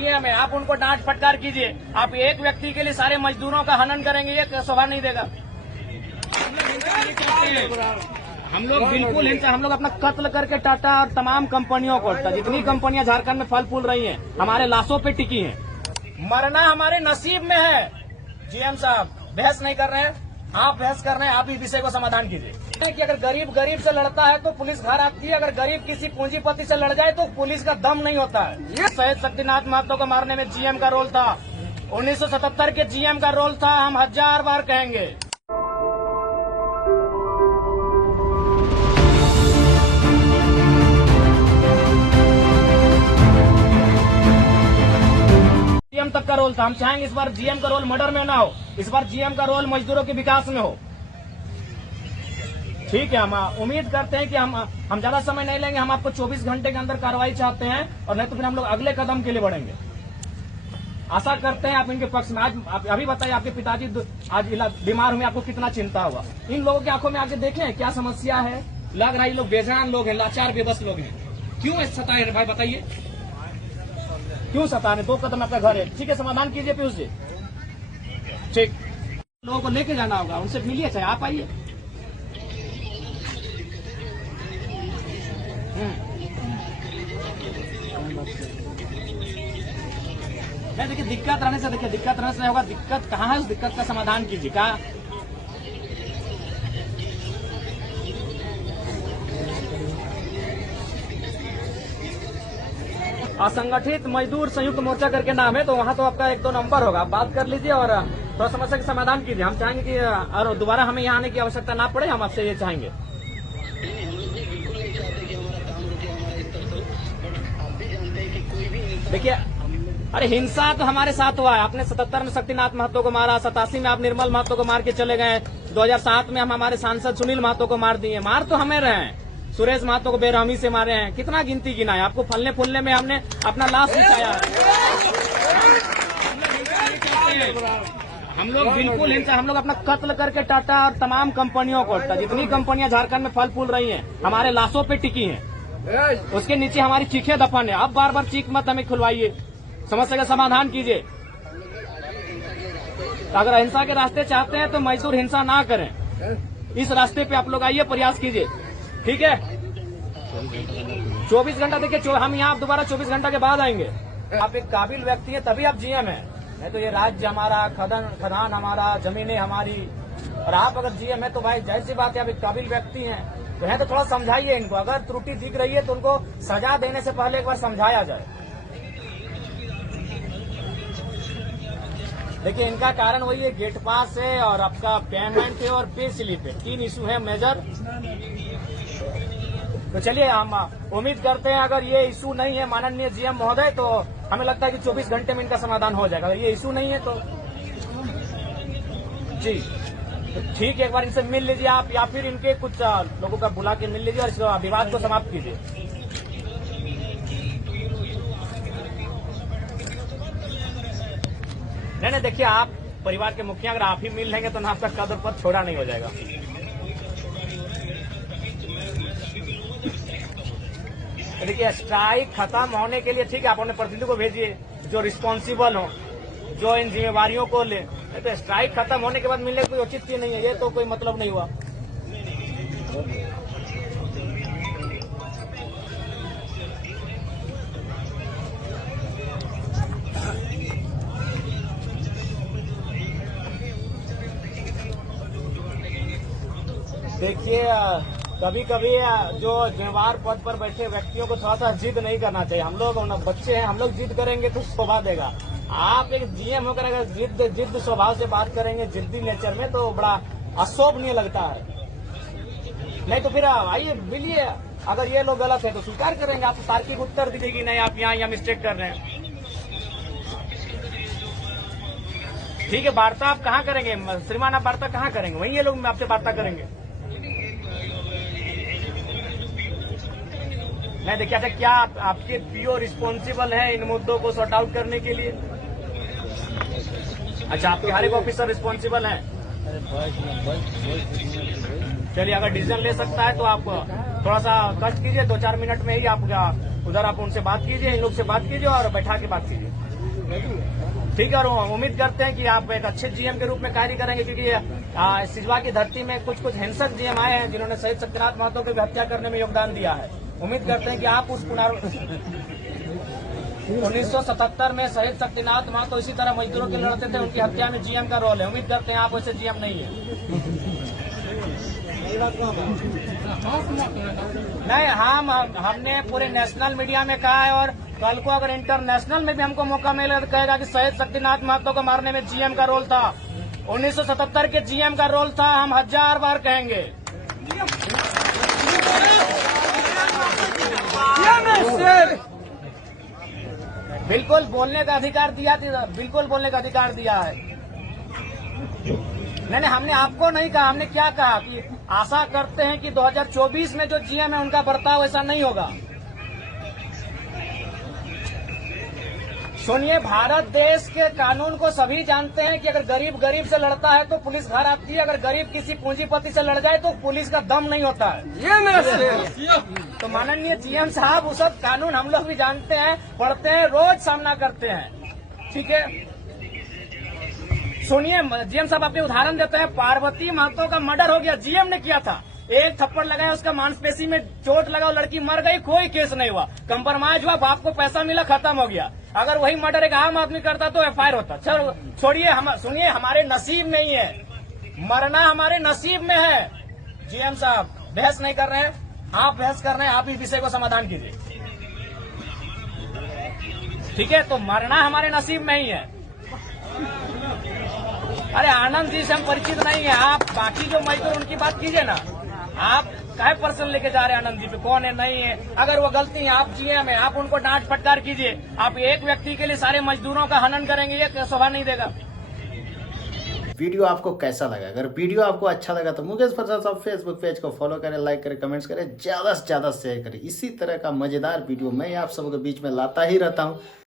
में आप उनको डांट फटकार कीजिए। आप एक व्यक्ति के लिए सारे मजदूरों का हनन करेंगे, ये शोभा नहीं देगा। हम लोग बिल्कुल हिंसा, हम लोग अपना कत्ल करके टाटा और तमाम कंपनियों को, जितनी कंपनियां झारखंड में फल फूल रही हैं, हमारे लाशों पे टिकी हैं। मरना हमारे नसीब में है। जीएम साहब बहस नहीं कर रहे हैं, आप बहस कर रहे हैं। आप इस विषय को समाधान कीजिए कि अगर गरीब गरीब से लड़ता है तो पुलिस घर आती है, अगर गरीब किसी पूंजीपति से लड़ जाए तो पुलिस का दम नहीं होता है। ये शहीद शक्तिनाथ महतो को मारने में जीएम का रोल था, 1977 के जीएम का रोल था, हम 1000 बार कहेंगे। जीएम तक का रोल था। हम चाहेंगे इस बार जीएम का रोल मर्डर में ना हो, इस बार जीएम का रोल मजदूरों के विकास में हो। ठीक है, हम उम्मीद करते हैं कि हम ज्यादा समय नहीं लेंगे। हम आपको 24 घंटे के अंदर कार्रवाई चाहते हैं, और नहीं तो फिर हम लोग अगले कदम के लिए बढ़ेंगे। आशा करते हैं आप इनके पक्ष में। आज अभी बताइए, आपके पिताजी आज बीमार हुए, आपको कितना चिंता हुआ। इन लोगों की आंखों में आके देखें क्या समस्या है। लग रहा है ये लोग बेजान लोग हैं, लाचार बेबस लोग हैं। क्यों सताए रहे भाई, बताइए क्यों सताने। 2 कदम आपका घर है, ठीक है, समाधान कीजिए पीयूष जी। ठीक, लोगों को लेके जाना होगा, उनसे मिलिए, चाहे आप आइए। नहीं देखिए, दिक्कत रहने से होगा। दिक्कत कहाँ है, उस दिक्कत का समाधान कीजिए। कहा असंगठित मजदूर संयुक्त मोर्चा करके नाम है, तो वहाँ तो आपका 1-2 नंबर होगा। आप बात कर लीजिए और थोड़ा समस्या का समाधान कीजिए। हम चाहेंगे कि और दोबारा हमें यहाँ आने की आवश्यकता ना पड़े, हम आपसे ये चाहेंगे। देखिए, अरे हिंसा तो हमारे साथ हुआ है। आपने 77 में शक्तिनाथ महतो को मारा, 87 में आप निर्मल महतो को मार के चले गए, 2007 में हम हमारे सांसद सुनील महतो को मार दिए। मार तो हमें रहे हैं, सुरेश महतो को बेरहमी से मारे हैं। कितना गिनती गिना है, आपको फलने फूलने में हमने अपना लाश बिछाया है। हम लोग बिल्कुल हिंसा, हम लोग अपना कत्ल करके टाटा और तमाम कंपनियों को, जितनी कंपनियां झारखंड में फल फूल रही हैं, हमारे लाशों पे टिकी हैं। उसके नीचे हमारी चीखें दफन है। अब बार बार चीख मत हमें खुलवाइए, समस्या का समाधान कीजिए। अगर हिंसा के रास्ते चाहते हैं तो मजदूर हिंसा ना करें, इस रास्ते पे आप लोग आइए, प्रयास कीजिए, ठीक है। 24 घंटा देखिए, हम यहाँ दोबारा 24 घंटा के बाद आएंगे। आप एक काबिल व्यक्ति है तभी आप जीएम है, नहीं तो ये राज्य हमारा, खदान हमारा, जमीनें हमारी। और आप अगर जीएम है तो भाई जाहिर सी बात है, आप एक काबिल व्यक्ति हैं, तो है तो थोड़ा समझाइए इनको। अगर त्रुटि दिख रही है तो उनको सजा देने से पहले एक बार समझाया जाए। देखिए, इनका कारण वही है, गेट पास है और आपका पेमेंट है और पे स्लिप है, 3 इशू है मेजर। तो चलिए, हम उम्मीद करते हैं अगर ये इशू नहीं है माननीय जीएम महोदय, तो हमें लगता है कि 24 घंटे में इनका समाधान हो जाएगा। अगर ये इशू नहीं है तो जी, तो ठीक है, एक बार इनसे मिल लीजिए आप, या फिर इनके कुछ लोगों का बुला के मिल लीजिए और इस विवाद को समाप्त कीजिए। नहीं, देखिए, आप परिवार के मुखिया, अगर आप ही मिल लेंगे तो ना आपका कदर पर छोड़ा नहीं हो जाएगा। देखिए, स्ट्राइक खत्म होने के लिए ठीक है, आप अपने प्रतिनिधि को भेजिए जो रिस्पॉन्सिबल हो, जो इन जिम्मेवारियों को ले। तो स्ट्राइक खत्म होने के बाद मिलने कोई उचित चीज नहीं है, ये तो कोई मतलब नहीं हुआ। देखिए, कभी कभी जो जिम्मेवार पद पर बैठे व्यक्तियों को थोड़ा सा जिद नहीं करना चाहिए। हम लोग बच्चे हैं, हम लोग जिद करेंगे तो शोभा देगा। आप एक जीएम होकर अगर जिद स्वभाव से बात करेंगे, जिद्दी नेचर में, तो बड़ा अशोभनीय लगता है। नहीं तो फिर आइए मिलिए, अगर ये लोग गलत है तो स्वीकार करेंगे, आप तार्किक उत्तर दीजिए कि नहीं आप यहाँ मिस्टेक कर रहे हैं। ठीक है, वार्ता आप कहाँ करेंगे श्रीमान, आप वार्ता कहाँ करेंगे, वहीं ये लोग आपसे वार्ता करेंगे। नहीं देखिए, अच्छा क्या आपके पीओ रिस्पॉन्सिबल हैं इन मुद्दों को सॉर्ट आउट करने के लिए? अच्छा, आपके हर एक ऑफिसर रिस्पॉन्सिबल हैं? चलिए, अगर डिसीजन ले सकता है तो आप थोड़ा सा कष्ट कीजिए, 2-4 मिनट में ही आप उधर आप उनसे बात कीजिए, इन लोग से बात कीजिए और बैठा के बात कीजिए। ठीक है, और उम्मीद करते हैं कि आप एक अच्छे जीएम के रूप में कार्य करेंगे, क्योंकि सिजवा की धरती में कुछ हिंसक जीएम आए हैं जिन्होंने शहीद शक्तिनाथ महतो की भी हत्या करने में योगदान दिया है। उम्मीद करते हैं कि आप उस 1977 में शहीद शक्तिनाथ महतो इसी तरह मजदूरों के लिए लड़ते थे, उनकी हत्या में जीएम का रोल है। उम्मीद करते हैं आप वैसे जीएम नहीं है। नहीं, हमने पूरे नेशनल मीडिया में कहा है, और कल को अगर इंटरनेशनल में भी हमको मौका मिलेगा तो कहेगा कि शहीद शक्तिनाथ महतो को मारने में जीएम का रोल था, 1977 के जीएम का रोल था, हम 1000 बार कहेंगे। बिल्कुल बोलने का अधिकार दिया, बिल्कुल बोलने का अधिकार दिया है। नहीं, हमने आपको नहीं कहा, हमने क्या कहा कि आशा करते हैं कि 2024 में जो जीएम है उनका बर्ताव ऐसा नहीं होगा। सुनिए, भारत देश के कानून को सभी जानते हैं कि अगर गरीब से लड़ता है तो पुलिस घर आती है, अगर गरीब किसी पूंजीपति से लड़ जाए तो पुलिस का दम नहीं होता है। तो माननीय जीएम साहब, वो सब कानून हम लोग भी जानते हैं, पढ़ते हैं, रोज सामना करते हैं। ठीक है, सुनिए जीएम साहब, आपके उदाहरण देते हैं। पार्वती महतो का मर्डर हो गया, जीएम ने किया था, एक थप्पड़ लगाया, उसका मांसपेशी में चोट लगा, लड़की मर गई, कोई केस नहीं हुआ, कंप्रोमाइज हुआ, बाप को पैसा मिला, खत्म हो गया। अगर वही मर्डर एक आम आदमी करता तो एफआईआर होता। चलो छोड़िए, सुनिए, हमारे नसीब में ही है, मरना हमारे नसीब में है। जीएम साहब बहस नहीं कर रहे हैं, आप बहस कर रहे हैं, आप इस विषय को समाधान कीजिए। ठीक है, तो मरना हमारे नसीब में ही है। अरे आनंद जी से हम परिचित नहीं है, आप बाकी जो मजदूर उनकी बात कीजिए ना। आप काहे पर्सन लेके जा रहे हैं आनंद जी पे, कौन है नहीं है? अगर वो गलती है, आप जीएम है, आप उनको डांट फटकार कीजिए। आप एक व्यक्ति के लिए सारे मजदूरों का हनन करेंगे, ये शोभा नहीं देगा। वीडियो आपको कैसा लगा? अगर वीडियो आपको अच्छा लगा तो मुकेश प्रसाद साहब फेसबुक पेज को फॉलो करें, लाइक करें, कमेंट्स करें, ज्यादा से ज्यादा शेयर करें। इसी तरह का मजेदार वीडियो मैं आप सबके बीच में लाता ही रहता हूँ।